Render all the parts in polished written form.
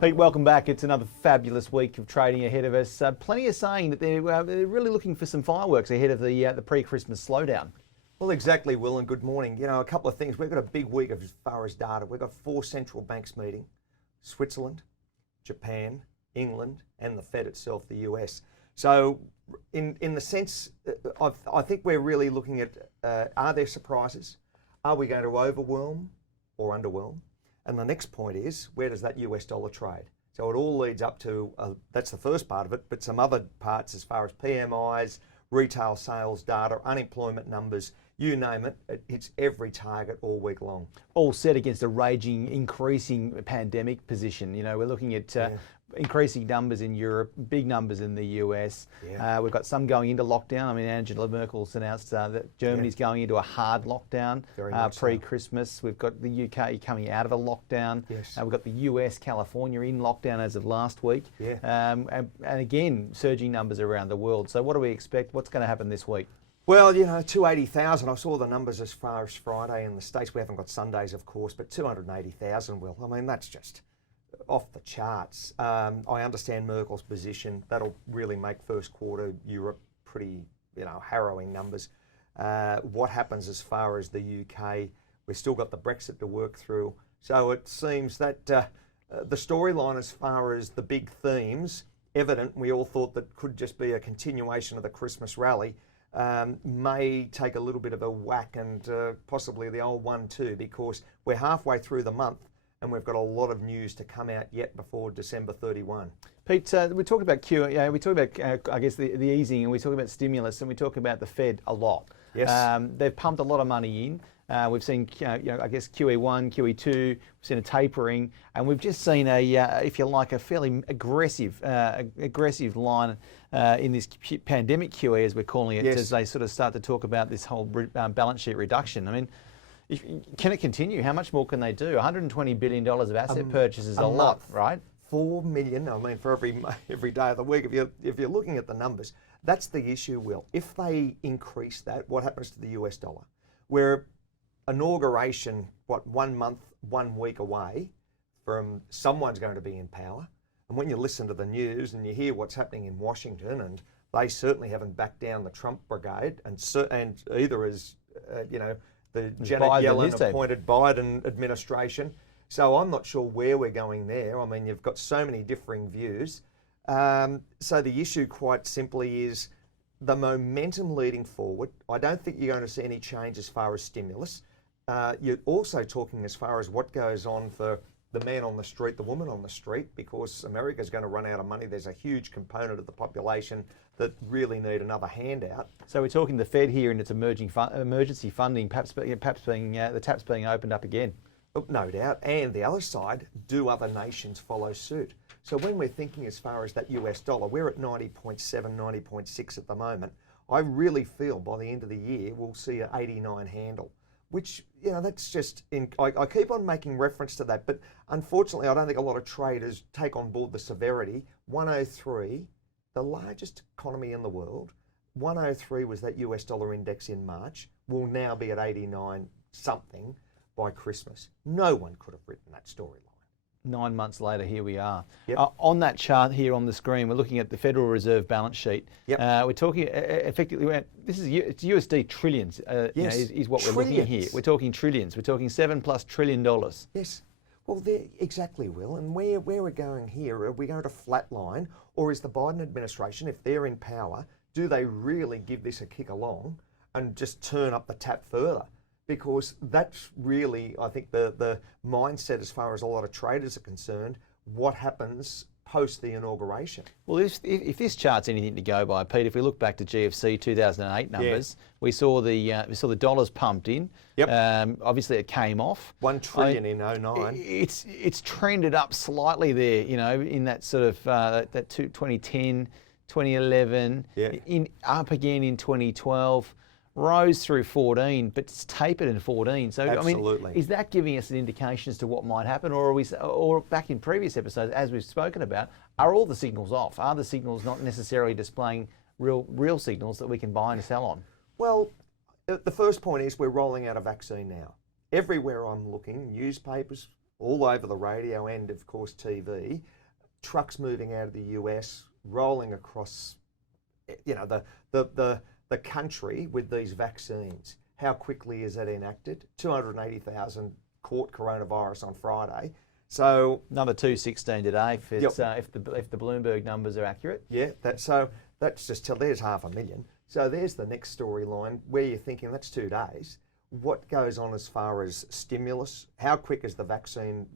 Pete, welcome back. It's another fabulous week of trading ahead of us. Plenty are saying that they're really looking for some fireworks ahead of the pre-Christmas slowdown. Well, exactly, Will, and good morning. You know, a couple of things. We've got a big week as far as data. We've got 4 central banks meeting: Switzerland, Japan, England, and the Fed itself, the US. So in the sense, I think we're really looking at, are there surprises? Are we going to overwhelm or underwhelm? And the next point is, where does that US dollar trade? So it all leads up to, that's the first part of it, but some other parts as far as PMIs, retail sales data, unemployment numbers, you name it, it's every target all week long. All set against a raging, increasing pandemic position. You know, we're looking at increasing numbers in Europe, big numbers in the US. Yeah. We've got some going into lockdown. I mean, Angela Merkel's announced that Germany's going into a hard lockdown pre-Christmas. We've got the UK coming out of a lockdown. Yes. We've got the US, California in lockdown as of last week. Yeah. And again, surging numbers around the world. So what do we expect? What's going to happen this week? Well, you know, 280,000. I saw the numbers as far as Friday in the States. We haven't got Sundays, of course, but 280,000, Will. I mean, that's just off the charts. I understand Merkel's position. That'll really make first quarter Europe pretty, you know, harrowing numbers. What happens as far as the UK? We've still got the Brexit to work through. So it seems that the storyline as far as the big themes, evident, we all thought that could just be a continuation of the Christmas rally, may take a little bit of a whack, and possibly the old 1-2, because we're halfway through the month and we've got a lot of news to come out yet before December 31. Pete, we talk about we talk about, I guess, the easing, and we talk about stimulus, and we talk about the Fed a lot. Yes. They've pumped a lot of money in. We've seen, I guess, QE1, QE2. We've seen a tapering, and we've just seen if you like, a fairly aggressive line in this pandemic QE, as we're calling it, as they sort of start to talk about this whole balance sheet reduction. I mean, can it continue? How much more can they do? $120 billion of asset purchases a lot, right? 4 million. I mean, for every day of the week. If you're looking at the numbers, that's the issue, Will. If they increase that, what happens to the US dollar? Where inauguration, 1 month, 1 week away from someone's going to be in power. And when you listen to the news and you hear what's happening in Washington, and they certainly haven't backed down the Trump brigade, and either as, you know, the Janet Yellen appointed Biden administration. So I'm not sure where we're going there. I mean, you've got so many differing views. So the issue quite simply is the momentum leading forward. I don't think you're going to see any change as far as stimulus. You're also talking as far as what goes on for the man on the street, the woman on the street, because America's going to run out of money. There's a huge component of the population that really need another handout. So we're talking the Fed here and its emergency funding, perhaps being the taps being opened up again. No doubt. And the other side, do other nations follow suit? So when we're thinking as far as that US dollar, we're at 90.7, 90.6 at the moment. I really feel by the end of the year, we'll see an 89 handle, which, you know, that's just, I keep on making reference to that, but unfortunately, I don't think a lot of traders take on board the severity. 103, the largest economy in the world, 103 was that US dollar index in March, will now be at 89 something by Christmas. No one could have written that storyline. 9 months later, here we are. Yep. On that chart here on the screen, we're looking at the Federal Reserve balance sheet. Yep. We're talking effectively, it's USD trillions, yes. You know, is what we're looking at here. We're talking trillions. We're talking $7+ trillion. Yes. Well, exactly, Will. And where we're going here, are we going to flatline, or is the Biden administration, if they're in power, do they really give this a kick along and just turn up the tap further? Because that's really, I think, the mindset as far as a lot of traders are concerned. What happens post the inauguration? Well, if this chart's anything to go by, Pete, if we look back to GFC 2008 numbers, we saw the dollars pumped in. Yep. Obviously, it came off. 1 trillion in 09. It's trended up slightly there, you know, in that sort of that 2010, 2011, up again in 2012. Rose through 14, but it's tapered in 14. So, absolutely. I mean, is that giving us an indication as to what might happen, or back in previous episodes, as we've spoken about, are all the signals off? Are the signals not necessarily displaying real signals that we can buy and sell on? Well, the first point is we're rolling out a vaccine now. everywhere I'm looking, newspapers, all over the radio and, of course, TV, trucks moving out of the US, rolling across, the country with these vaccines. How quickly is that enacted? 280,000 caught coronavirus on Friday. So number 216 today, if the Bloomberg numbers are accurate. Yeah, that's just there's 500,000. So there's the next storyline where you're thinking that's 2 days. What goes on as far as stimulus? How quick is the vaccine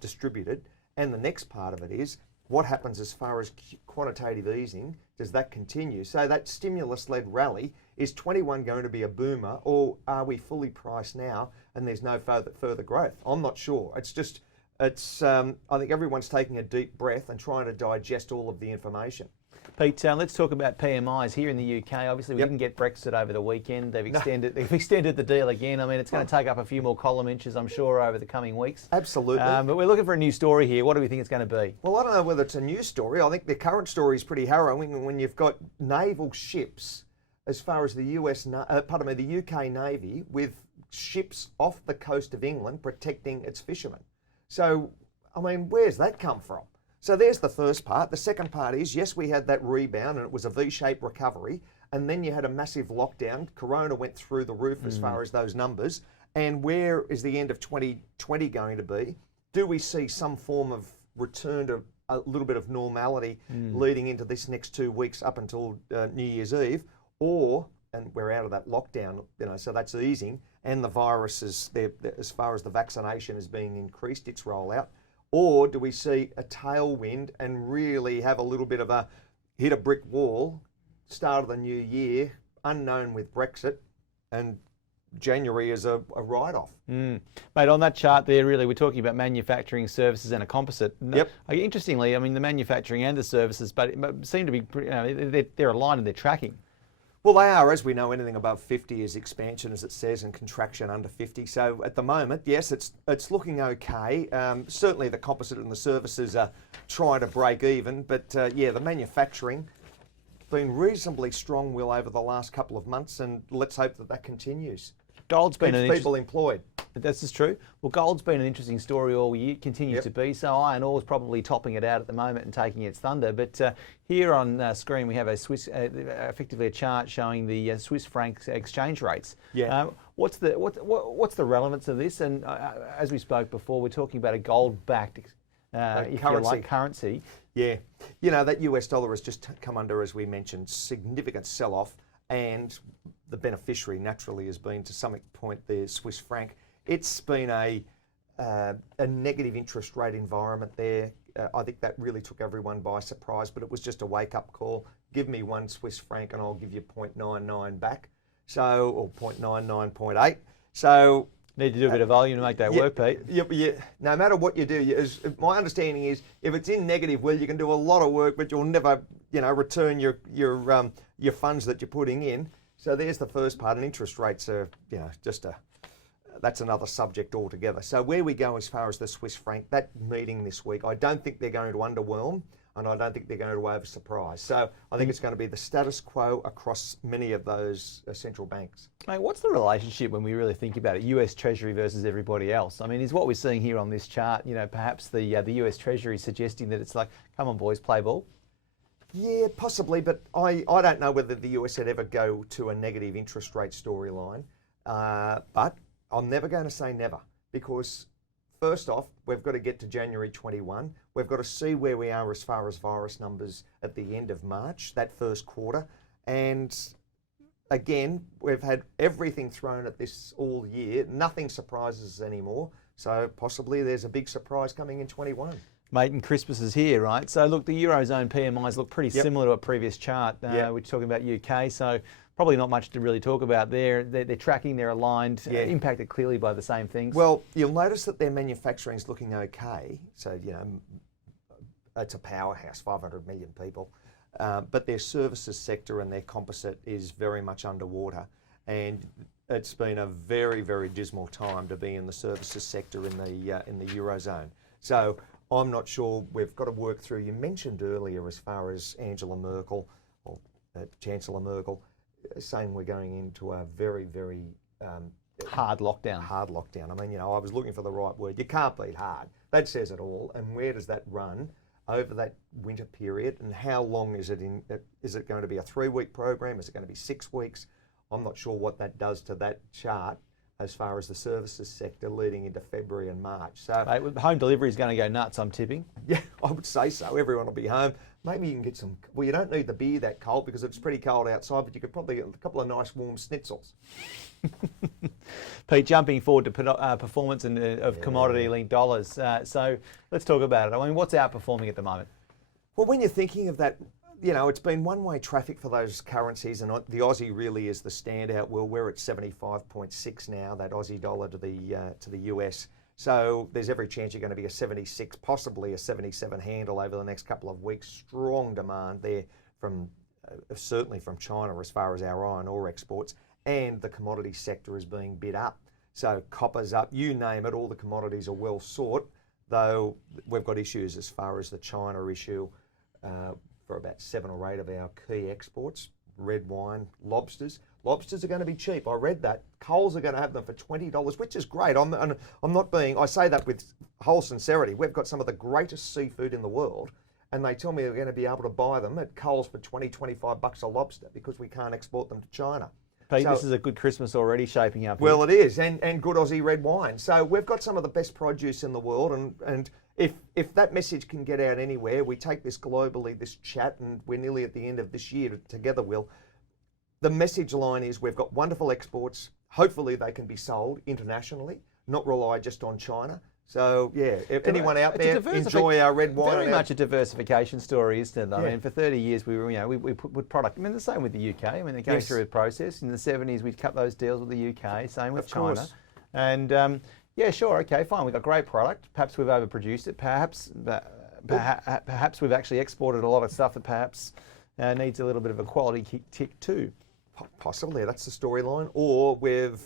distributed? And the next part of it is what happens as far as quantitative easing? Does that continue? So that stimulus-led rally, is 21 going to be a boomer, or are we fully priced now and there's no further growth? I'm not sure. I think everyone's taking a deep breath and trying to digest all of the information. Pete, let's talk about PMIs here in the UK. Obviously, we didn't get Brexit over the weekend. They've extended the deal again. I mean, it's going to take up a few more column inches, I'm sure, over the coming weeks. Absolutely. But we're looking for a new story here. What do we think it's going to be? Well, I don't know whether it's a new story. I think the current story is pretty harrowing when you've got naval ships, as far as the the UK Navy, with ships off the coast of England protecting its fishermen. So, I mean, where's that come from? So there's the first part. The second part is, yes, we had that rebound and it was a V-shaped recovery. And then you had a massive lockdown. Corona went through the roof as far as those numbers. And where is the end of 2020 going to be? Do we see some form of return to a little bit of normality leading into this next 2 weeks up until New Year's Eve? Or, and we're out of that lockdown, so that's easing. And the virus is there, as far as the vaccination is being increased, its rollout. Or do we see a tailwind and really have a little bit of a hit a brick wall, start of the new year, unknown with Brexit, and January is a write-off? Mate, on that chart there, really, we're talking about manufacturing, services and a composite. Yep. Interestingly, I mean, the manufacturing and the services, but it seem to be, they're aligned and they're tracking. Well, they are. As we know, anything above 50 is expansion, as it says, and contraction under 50. So at the moment, yes, it's looking okay. Certainly the composite and the services are trying to break even. But the manufacturing been reasonably strong, Will, over the last couple of months, and let's hope that continues. Gold's been keeps people employed. This is true. Well, gold's been an interesting story all year, continues to be. So iron ore is probably topping it out at the moment and taking its thunder. But here on screen we have a Swiss, effectively a chart showing the Swiss franc exchange rates. Yeah. What's the relevance of this? And as we spoke before, we're talking about a gold-backed currency. Yeah. That US dollar has just come under, as we mentioned, significant sell-off, and the beneficiary naturally has been, to some point, the Swiss franc. It's been a negative interest rate environment there. I think that really took everyone by surprise, but it was just a wake-up call. Give me 1 Swiss franc and I'll give you 0.99 back, or 0.99, 0.8. So need to do a bit of volume to make that work, Pete. Yeah. No matter what you do, my understanding is, if it's in negative, well, you can do a lot of work, but you'll never, return your funds that you're putting in. So there's the first part, and interest rates are, that's another subject altogether. So where we go as far as the Swiss franc, that meeting this week, I don't think they're going to underwhelm, and I don't think they're going to over-surprise. So I think it's going to be the status quo across many of those central banks. Mate, what's the relationship when we really think about it, US Treasury versus everybody else? I mean, is what we're seeing here on this chart, perhaps the US Treasury suggesting that it's like, come on boys, play ball? Yeah, possibly, but I don't know whether the US would ever go to a negative interest rate storyline. But I'm never going to say never, because first off, we've got to get to January 21. We've got to see where we are as far as virus numbers at the end of March, that first quarter. And again, we've had everything thrown at this all year. Nothing surprises us anymore. So possibly there's a big surprise coming in 21. Mate, and Christmas is here, right? So look, the Eurozone PMIs look pretty similar to a previous chart. We're talking about UK, so probably not much to really talk about there. They're tracking, they're aligned, impacted clearly by the same things. Well, you'll notice that their manufacturing is looking okay. So, it's a powerhouse, 500 million people. But their services sector and their composite is very much underwater. And it's been a very, very dismal time to be in the services sector in the Eurozone. So I'm not sure. We've got to work through. You mentioned earlier, as far as Angela Merkel, or Chancellor Merkel, saying we're going into a very, very hard lockdown. Hard lockdown. I mean, I was looking for the right word. You can't beat hard. That says it all. And where does that run over that winter period? And how long is it in? Is it going to be a 3-week program? Is it going to be 6 weeks? I'm not sure what that does to that chart as far as the services sector leading into February and March. So Mate, home delivery is going to go nuts, I'm tipping. yeah, I would say so. Everyone will be home. Maybe you can get some, well, you don't need the beer that cold because it's pretty cold outside, but you could probably get a couple of nice warm schnitzels. Pete, jumping forward to performance of commodity-linked dollars. So let's talk about it. I mean, what's outperforming at the moment? Well, when you're thinking of that, it's been one-way traffic for those currencies, and the Aussie really is the standout. Well, we're at 75.6 now, that Aussie dollar to the US. So there's every chance you're going to be a 76, possibly a 77 handle over the next couple of weeks. Strong demand there from certainly from China as far as our iron ore exports, and the commodity sector is being bid up. So copper's up, you name it, all the commodities are well sought, though we've got issues as far as the China issue for about 7 or 8 of our key exports. Red wine, lobsters. Lobsters are going to be cheap. I read that. Coles are going to have them for $20, which is great. I'm not being, I say that with whole sincerity. We've got some of the greatest seafood in the world, and they tell me they're going to be able to buy them at Coles for $20, $25 a lobster because we can't export them to China. Pete, this is a good Christmas already shaping up here. Well, it is, and good Aussie red wine. So we've got some of the best produce in the world, and if that message can get out anywhere, we take this globally, this chat, and we're nearly at the end of this year together, Will. The message line is we've got wonderful exports. Hopefully they can be sold internationally, not rely just on China. So, yeah, if anyone out there, enjoy our red wine. Very much a diversification story, isn't it? I Yeah. mean, for 30 years, we put product. I mean, the same with the UK. I mean, they're going through a process. In the 70s, we cut those deals with the UK. Same with China. Course. And yeah, sure, okay, fine. We've got great product. Perhaps we've overproduced it. Perhaps we've actually exported a lot of stuff that perhaps needs a little bit of a quality tick too. Possibly, that's the storyline. Or we've,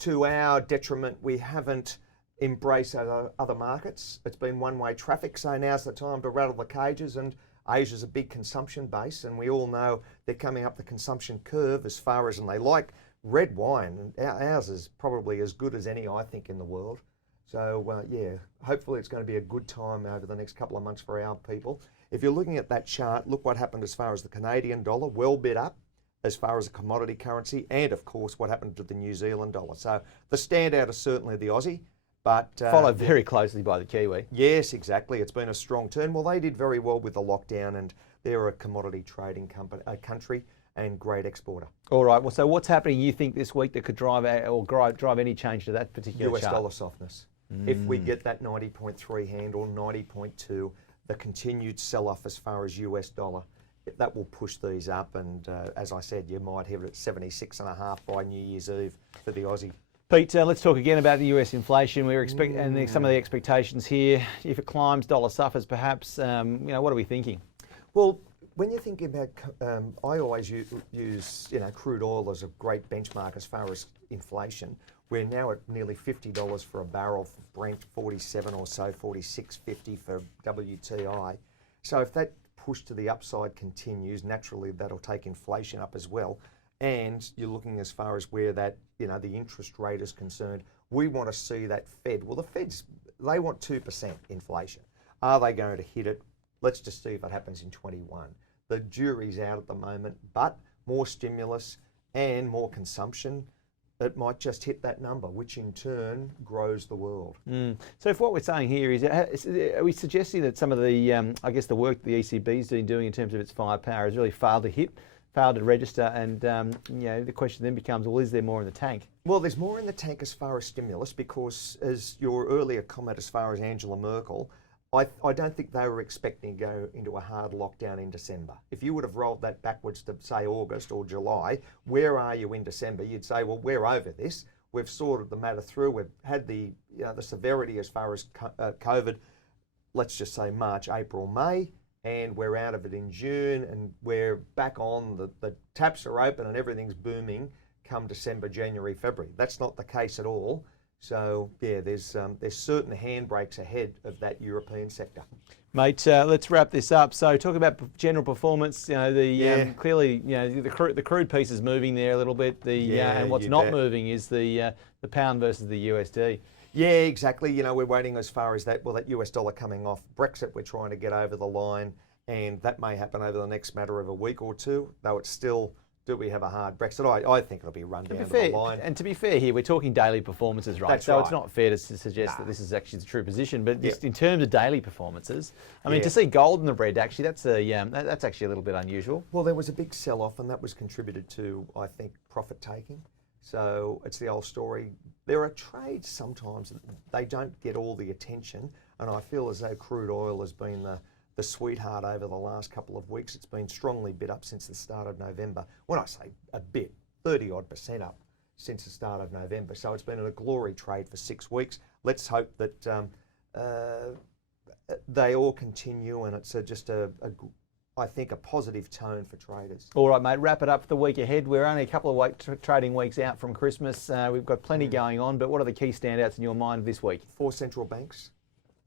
to our detriment, we haven't embraced other markets. It's been one-way traffic, so now's the time to rattle the cages, and Asia's a big consumption base, and we all know they're coming up the consumption curve as far as, and they like red wine, and ours is probably as good as any, I think, in the world. So, yeah, hopefully it's going to be a good time over the next couple of months for our people. If you're looking at that chart, look what happened as far as the Canadian dollar, well bid up as far as a commodity currency, and of course what happened to the New Zealand dollar. So the standout is certainly the Aussie, but followed very closely by the Kiwi. Yes, exactly. It's been a strong turn. Well, they did very well with the lockdown, and they're a commodity trading country and great exporter. All right. Well, so what's happening, you think, this week that could drive any change to that particular US chart? dollar softness. If we get that 90.3 handle, 90.2, the continued sell-off as far as US dollar, that will push these up, and as I said, you might hit it at 76.5 by New Year's Eve for the Aussie. Pete, let's talk again about the US inflation. We're and some of the expectations here. If it climbs, dollar suffers, perhaps. What are we thinking? Well, when you're thinking about, I always use crude oil as a great benchmark as far as inflation. We're now at nearly $50 for a barrel for Brent, 47 or so, 46.50 for WTI. So if that push to the upside continues, naturally that'll take inflation up as well. And you're looking as far as where that, the interest rate is concerned. We want to see that Fed. Well, the Feds, they want 2% inflation. Are they going to hit it? Let's just see if it happens in 21. The jury's out at the moment, but more stimulus and more consumption, it might just hit that number, which in turn grows the world. So if what we're saying here is, are we suggesting that some of the, the work the ECB's been doing in terms of its firepower has really failed to register, and the question then becomes, well, is there more in the tank? Well, there's more in the tank as far as stimulus, because as your earlier comment as far as Angela Merkel, I don't think they were expecting to go into a hard lockdown in December. If you would have rolled that backwards to, say, August or July, where are you in December? You'd say, well, we're over this. We've sorted the matter through. We've had the severity as far as COVID, let's just say March, April, May, and we're out of it in June, and we're back on, the taps are open and everything's booming come December, January, February. That's not the case at all. So yeah, there's certain handbrakes ahead of that European sector. Mate, let's wrap this up. So, talk about general performance. You know, clearly, you know, the crude piece is moving there a little bit. And what's not moving is the pound versus the USD. Yeah, exactly. You know, we're waiting as far as that. Well, that US dollar coming off Brexit, we're trying to get over the line, and that may happen over the next matter of a week or two. Though it's still, do we have a hard Brexit? I think it'll be run down to the line. And to be fair here, we're talking daily performances, right? That's so right. It's not fair to suggest that this is actually the true position. But just in terms of daily performances, I mean, to see gold in the red, actually, that's actually a little bit unusual. Well, there was a big sell-off, and that was contributed to, I think, profit taking. So it's the old story. There are trades sometimes that they don't get all the attention, and I feel as though crude oil has been the sweetheart over the last couple of weeks. It's been strongly bid up since the start of November. When I say a bit, 30-odd% up since the start of November. So it's been a glory trade for 6 weeks. Let's hope that they all continue, and it's I think, a positive tone for traders. All right, mate, wrap it up for the week ahead. We're only a couple of trading weeks out from Christmas. We've got plenty going on, but what are the key standouts in your mind this week? 4 central banks.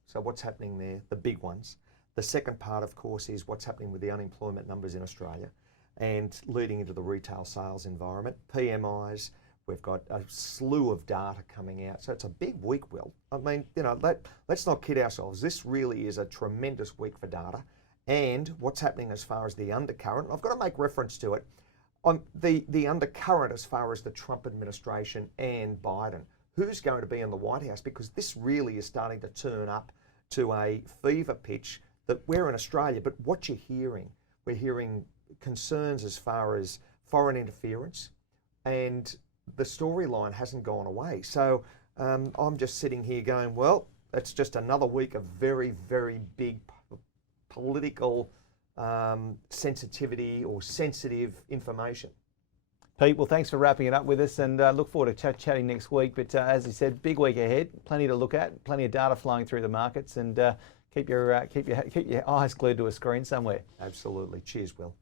So what's happening there? The big ones. The second part, of course, is what's happening with the unemployment numbers in Australia and leading into the retail sales environment. PMIs, we've got a slew of data coming out. So it's a big week, Will. I mean, you know, let's not kid ourselves. This really is a tremendous week for data. And what's happening as far as the undercurrent, I've got to make reference to it, on the undercurrent as far as the Trump administration and Biden. Who's going to be in the White House? Because this really is starting to turn up to a fever pitch that we're in Australia, but what you're hearing, we're hearing concerns as far as foreign interference, and the storyline hasn't gone away. So I'm just sitting here going, well, it's just another week of very, very big political sensitivity or sensitive information. Pete, well, thanks for wrapping it up with us, and look forward to chatting next week. But as you said, big week ahead, plenty to look at, plenty of data flowing through the markets, and keep your eyes glued to a screen somewhere. Absolutely. Cheers, Will.